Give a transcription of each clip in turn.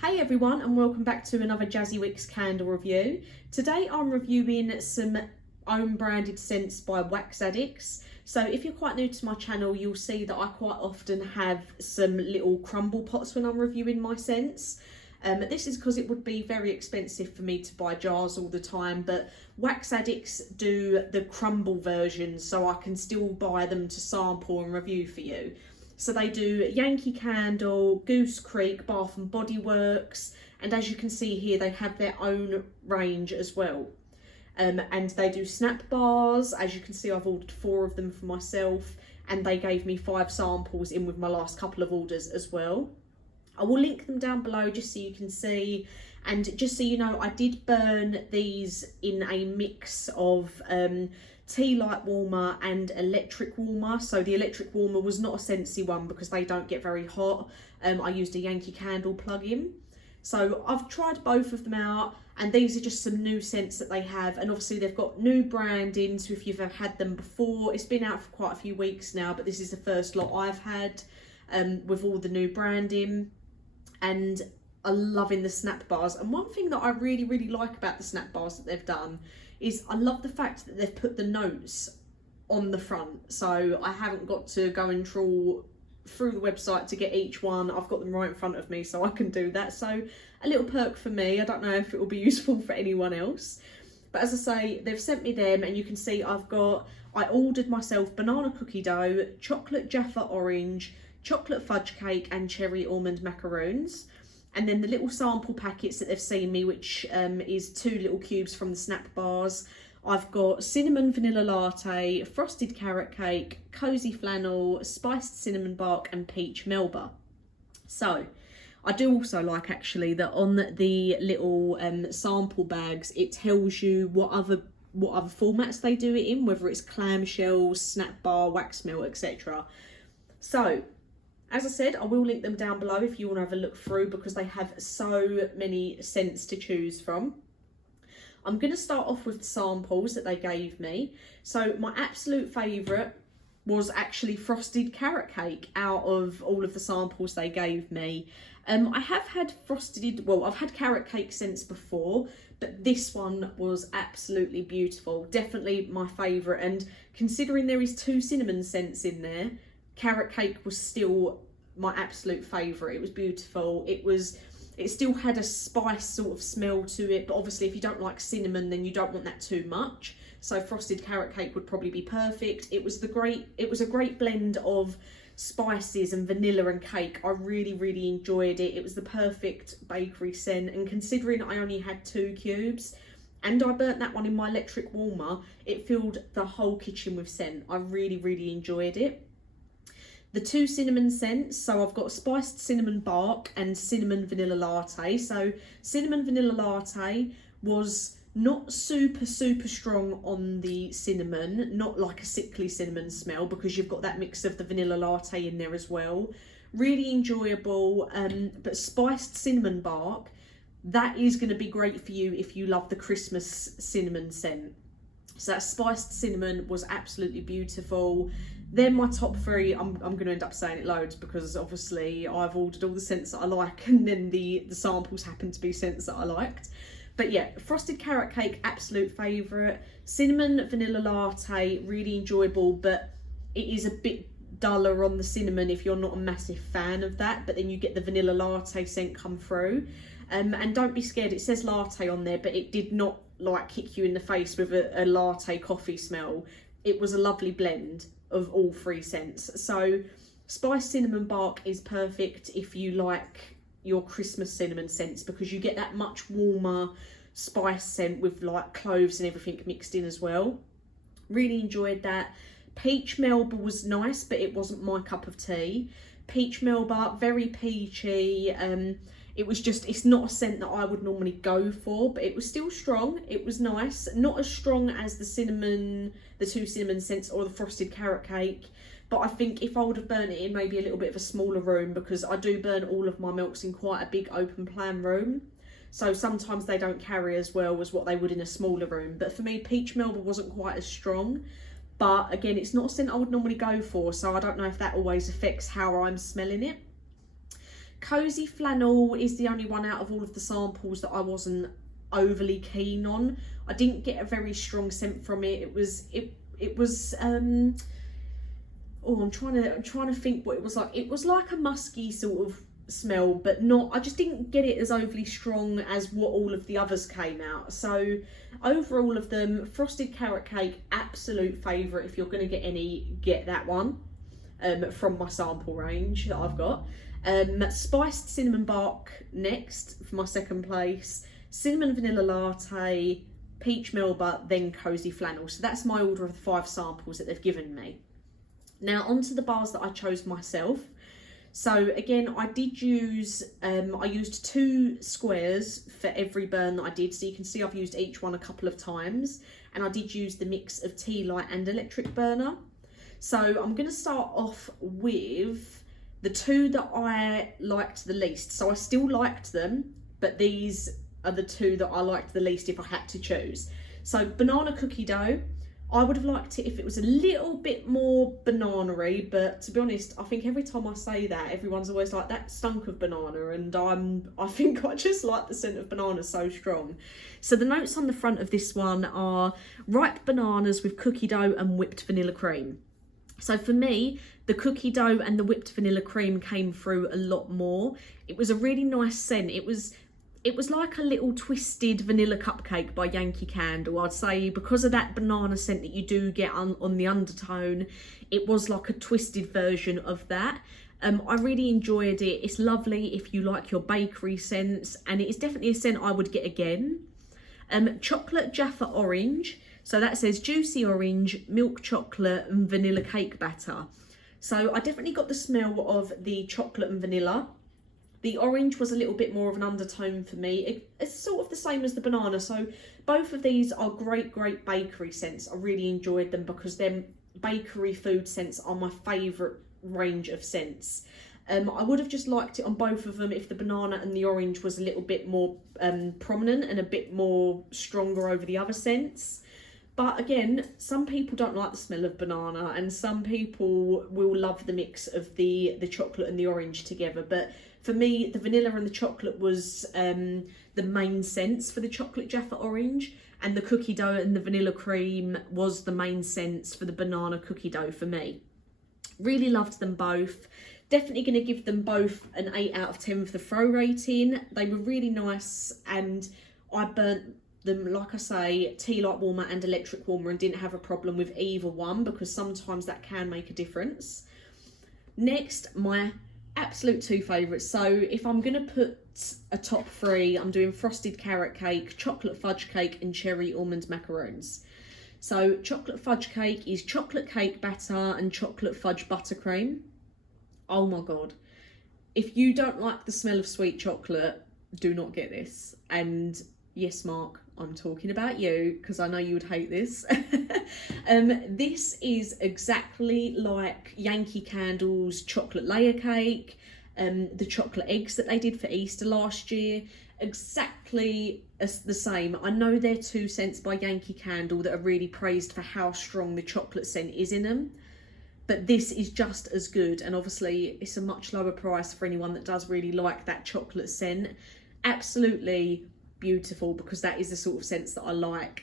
Hey everyone, and welcome back to another Jazzy Wicks candle review. Today I'm reviewing some own branded scents by Wax Addicts. So if you're quite new to my channel, you'll see that I quite often have some little crumble pots when I'm reviewing my scents. This is because it would be very expensive for me to buy jars all the time, but Wax Addicts do the crumble versions, so I can still buy them to sample and review for you. So they do Yankee Candle, Goose Creek, Bath and Body Works, and as you can see here, they have their own range as well. And they do snap bars. As you can see, I've ordered 4 of them for myself, and they gave me 5 samples in with my last couple of orders as well. I will link them down below just so you can see, and just so you know, I did burn these in a mix of tea light warmer and electric warmer. So the electric warmer was not a Scentsy one because they don't get very hot. I used a Yankee Candle plug-in. So I've tried both of them out, and these are just some new scents that they have, and obviously they've got new branding, so if you've ever had them before, it's been out for quite a few weeks now, but this is the first lot I've had with all the new branding, and I'm loving the snap bars. And one thing that I really like about the snap bars that they've done is I love the fact that they've put the notes on the front, so I haven't got to go and trawl through the website to get each one. I've got them right in front of me, so I can do that. So a little perk for me. I don't know if it will be useful for anyone else, but as I say, they've sent me them, and you can see I ordered myself banana cookie dough, chocolate Jaffa orange, chocolate fudge cake and cherry almond macaroons. And then the little sample packets that they've seen me, which is 2 little cubes from the snap bars. I've got cinnamon vanilla latte, frosted carrot cake, cozy flannel, spiced cinnamon bark and peach melba. So I do also like actually that on the little sample bags, it tells you what other formats they do it in, whether it's clamshells, snap bar, wax melt, etc. So as I said, I will link them down below if you want to have a look through, because they have so many scents to choose from. I'm going to start off with the samples that they gave me. So my absolute favourite was actually frosted carrot cake out of all of the samples they gave me. I have had I've had carrot cake scents before, but this one was absolutely beautiful. Definitely my favourite, and considering there is 2 cinnamon scents in there, carrot cake was still my absolute favourite. It was beautiful. It still had a spice sort of smell to it, but obviously if you don't like cinnamon, then you don't want that too much. So frosted carrot cake would probably be perfect. It was a great blend of spices and vanilla and cake. I really enjoyed it. It was the perfect bakery scent, and considering I only had 2 cubes and I burnt that one in my electric warmer, it filled the whole kitchen with scent. I really enjoyed it. The 2 cinnamon scents, so I've got spiced cinnamon bark and cinnamon vanilla latte. So cinnamon vanilla latte was not super strong on the cinnamon, not like a sickly cinnamon smell, because you've got that mix of the vanilla latte in there as well. Really enjoyable, but spiced cinnamon bark, that is going to be great for you if you love the Christmas cinnamon scent. So that spiced cinnamon was absolutely beautiful. They're my top 3. I'm going to end up saying it loads because obviously I've ordered all the scents that I like, and then the samples happen to be scents that I liked. But yeah, frosted carrot cake, absolute favourite. Cinnamon vanilla latte, really enjoyable, but it is a bit duller on the cinnamon if you're not a massive fan of that, but then you get the vanilla latte scent come through. And don't be scared, it says latte on there, but it did not like kick you in the face with a latte coffee smell. It was a lovely blend of all 3 scents. So spiced cinnamon bark is perfect if you like your Christmas cinnamon scents, because you get that much warmer spice scent with like cloves and everything mixed in as well. Really enjoyed that. Peach melba was nice, but it wasn't my cup of tea. Peach melba, very peachy. It's not a scent that I would normally go for, but it was still strong. It was nice. Not as strong as the 2 cinnamon scents or the frosted carrot cake, but I think if I would have burnt it in maybe a little bit of a smaller room, because I do burn all of my milks in quite a big open plan room, so sometimes they don't carry as well as what they would in a smaller room. But for me, peach melba wasn't quite as strong, but again, it's not a scent I would normally go for, so I don't know if that always affects how I'm smelling it. Cozy Flannel is the only one out of all of the samples that I wasn't overly keen on. I didn't get a very strong scent from it. It was oh, I'm trying to think what it was like. It was like a musky sort of smell, but not, I just didn't get it as overly strong as what all of the others came out. So over all of them, frosted carrot cake, absolute favourite. If you're going to get any, get that one from my sample range that I've got. Spiced cinnamon bark next for my second place, cinnamon vanilla latte, peach melba, then cozy flannel. So that's my order of the 5 samples that they've given me. Now onto the bars that I chose myself. So again, I did use, I used 2 squares for every burn that I did. So you can see I've used each one a couple of times, and I did use the mix of tea light and electric burner. So I'm going to start off with the 2 that I liked the least. So I still liked them, but these are the 2 that I liked the least if I had to choose. So banana cookie dough. I would have liked it if it was a little bit more banana-y, but to be honest, I think every time I say that, everyone's always like, that stunk of banana, and I think I just like the scent of banana so strong. So the notes on the front of this one are ripe bananas with cookie dough and whipped vanilla cream. So for me, the cookie dough and the whipped vanilla cream came through a lot more. It was a really nice scent. It was like a little twisted vanilla cupcake by Yankee Candle. I'd say because of that banana scent that you do get on the undertone, it was like a twisted version of that. I really enjoyed it. It's lovely if you like your bakery scents, and it is definitely a scent I would get again. Chocolate Jaffa Orange. So that says juicy orange, milk chocolate and vanilla cake batter. So I definitely got the smell of the chocolate and vanilla. The orange was a little bit more of an undertone for me. It's sort of the same as the banana. So both of these are great bakery scents. I really enjoyed them because them bakery food scents are my favourite range of scents. I would have just liked it on both of them if the banana and the orange was a little bit more prominent and a bit more stronger over the other scents. But again, some people don't like the smell of banana, and some people will love the mix of the chocolate and the orange together. But for me, the vanilla and the chocolate was the main scents for the chocolate Jaffa Orange, and the cookie dough and the vanilla cream was the main scents for the banana cookie dough for me. Really loved them both. Definitely going to give them both an 8 out of 10 for the throw rating. They were really nice, and I burnt them, like I say, tea light warmer and electric warmer, and didn't have a problem with either one because sometimes that can make a difference. Next, my absolute 2 favourites. So if I'm going to put a top 3, I'm doing frosted carrot cake, chocolate fudge cake and cherry almond macaroons. So chocolate fudge cake is chocolate cake batter and chocolate fudge buttercream. Oh my god. If you don't like the smell of sweet chocolate, do not get this. And yes, Mark, I'm talking about you because I know you would hate this. This is exactly like Yankee Candle's chocolate layer cake, the chocolate eggs that they did for Easter last year. Exactly the same. I know they're 2 scents by Yankee Candle that are really praised for how strong the chocolate scent is in them. But this is just as good, and obviously it's a much lower price for anyone that does really like that chocolate scent. Absolutely beautiful, because that is the sort of scents that I like.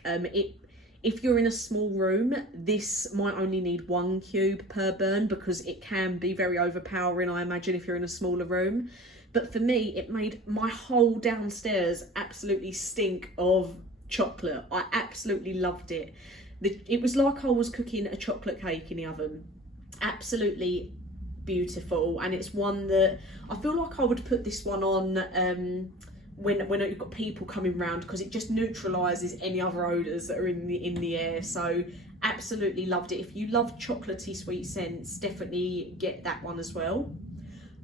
If you're in a small room, this might only need 1 cube per burn because it can be very overpowering, I imagine, if you're in a smaller room. But for me, it made my whole downstairs absolutely stink of chocolate. I absolutely loved it. It was like I was cooking a chocolate cake in the oven. Absolutely beautiful, and it's one that I feel like I would put this one on when you've got people coming round, because it just neutralises any other odours that are in the air. So absolutely loved it. If you love chocolatey sweet scents, definitely get that one as well.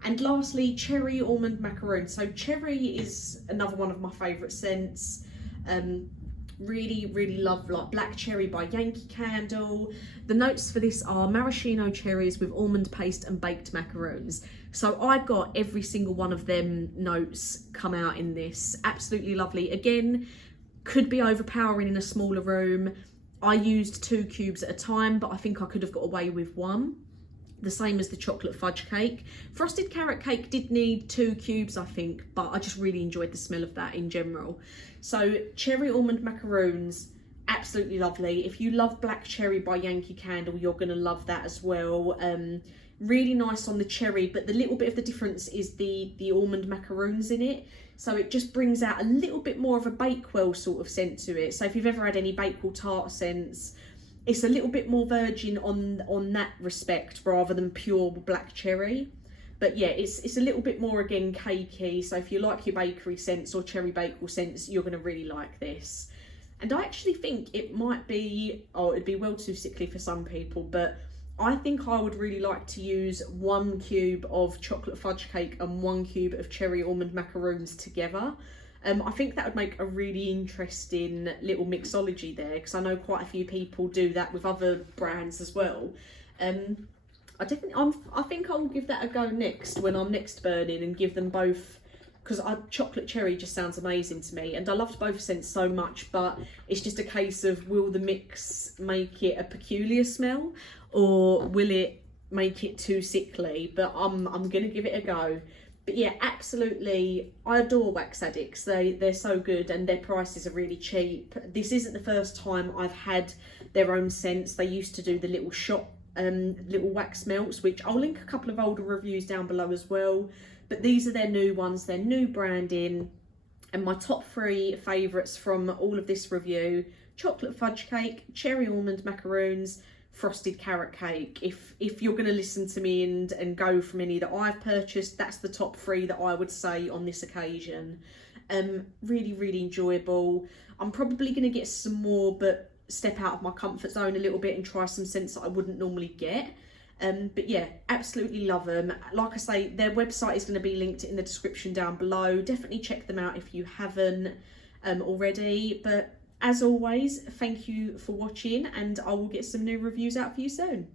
And lastly, cherry almond macaroon. So cherry is another one of my favourite scents. Really love like Black Cherry by Yankee Candle. The notes for this are maraschino cherries with almond paste and baked macaroons. So I got every single one of them notes come out in this. Absolutely lovely. Again, could be overpowering in a smaller room. I used 2 cubes at a time, but I think I could have got away with 1. the same as the chocolate fudge cake. Frosted carrot cake did need 2 cubes, I think, but I just really enjoyed the smell of that in general. So cherry almond macaroons, absolutely lovely. If you love Black Cherry by Yankee Candle, you're going to love that as well. Really nice on the cherry, but the little bit of the difference is the almond macaroons in it. So it just brings out a little bit more of a Bakewell sort of scent to it. So if you've ever had any Bakewell tart scents, it's a little bit more virgin on that respect rather than pure Black Cherry. But yeah, it's a little bit more, again, cakey. So if you like your bakery scents or cherry Bakewell scents, you're going to really like this. And I actually think it might be, oh, it'd be well too sickly for some people, but I think I would really like to use 1 cube of chocolate fudge cake and 1 cube of cherry almond macaroons together. I think that would make a really interesting little mixology there, because I know quite a few people do that with other brands as well. I think I'll give that a go next when I'm next burning, and give them both, because chocolate cherry just sounds amazing to me, and I loved both scents so much, but it's just a case of, will the mix make it a peculiar smell, or will it make it too sickly? But I'm gonna give it a go. But yeah, absolutely, I adore Wax Addicts. They're so good, and their prices are really cheap. This isn't the first time I've had their own scents. They used to do the little shot little wax melts, which I'll link a couple of older reviews down below as well. But these are their new ones, their new branding. And my top 3 favourites from all of this review: chocolate fudge cake, cherry almond macaroons, frosted carrot cake. If you're going to listen to me and go from any that I've purchased, that's the top 3 that I would say on this occasion. Really, really enjoyable. I'm probably going to get some more, but step out of my comfort zone a little bit and try some scents that I wouldn't normally get. But yeah, absolutely love them. Like I say, their website is going to be linked in the description down below. Definitely check them out if you haven't already. But as always, thank you for watching, and I will get some new reviews out for you soon.